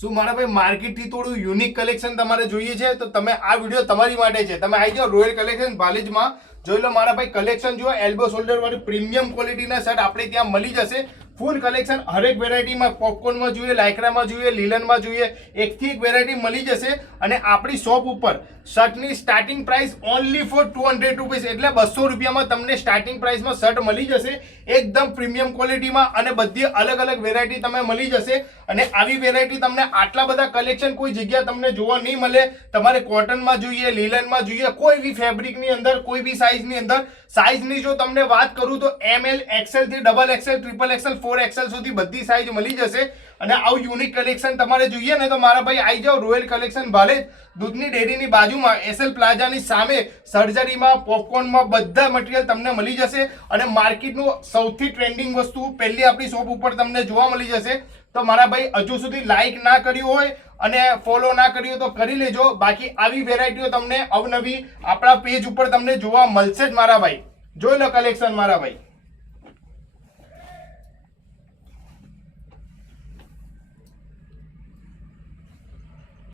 શું મારા ભાઈ માર્કેટથી થોડું યુનિક કલેક્શન તમારે જોઈએ છે તો તમે આ વિડીયો તમારી માટે છે. તમે આવી જાઓ રોયલ કલેક્શન ભાલેજમાં, જોઈ લો મારા ભાઈ કલેક્શન જુઓ. એલ્બો શોલ્ડર વાળી પ્રીમિયમ ક્વોલિટીના શર્ટ આપણે ત્યાં મળી જશે. ફૂલ કલેક્શન હરેક વેરાયટીમાં, પોપકોર્નમાં જોઈએ, લાયક્રામાં જોઈએ, લીલનમાં જોઈએ, એકથી એક વેરાયટી મળી જશે. અને આપણી શોપ ઉપર શર્ટની starting price only for 200 rupees, એટલે 200 રૂપિયામાં તમને સ્ટાર્ટિંગ પ્રાઇસમાં શર્ટ મળી જશે. એકદમ પ્રીમિયમ ક્વોલિટીમાં અને બધી અલગ અલગ વેરાયટી તમે મળી જશે. અને આવી વેરાયટી તમને આટલા બધા કલેક્શન કોઈ જગ્યા તમને જોવા નહીં મળે. તમારે કોટનમાં જોઈએ, લીલનમાં જોઈએ, કોઈ બી ફેબ્રિકની અંદર, કોઈ બી સાઇઝની અંદર. સાઇઝની જો તમને વાત કરું તો ML, XL થી XXL, XXL, 4XL સુધી બધી સાઇઝ મળી જશે. અને આવું યુનિક કલેક્શન તમારે જોઈએ ને તો મારા ભાઈ આવી જાઓ રોયલ કલેક્શન ભાલેજ, દૂધની ડેરીની બાજુમાં, SL પ્લાઝાની સામે, સર્જરીમાં, પોપકોર્નમાં બધા મટીરિયલ તમને મળી જશે. અને માર્કેટનું સૌથી ટ્રેન્ડિંગ વસ્તુ પહેલી આપણી શોપ ઉપર તમને જોવા મળી જશે. તો મારા ભાઈ હજુ સુધી લાઈક ના કર્યું હોય અને ફોલો ના કર્યું તો કરી લેજો. બાકી આવી વેરાયટીઓ તમને અવનવી આપણા પેજ ઉપર તમને જોવા મળશે જ મારા ભાઈ. જોઈ લો કલેક્શન મારા ભાઈ.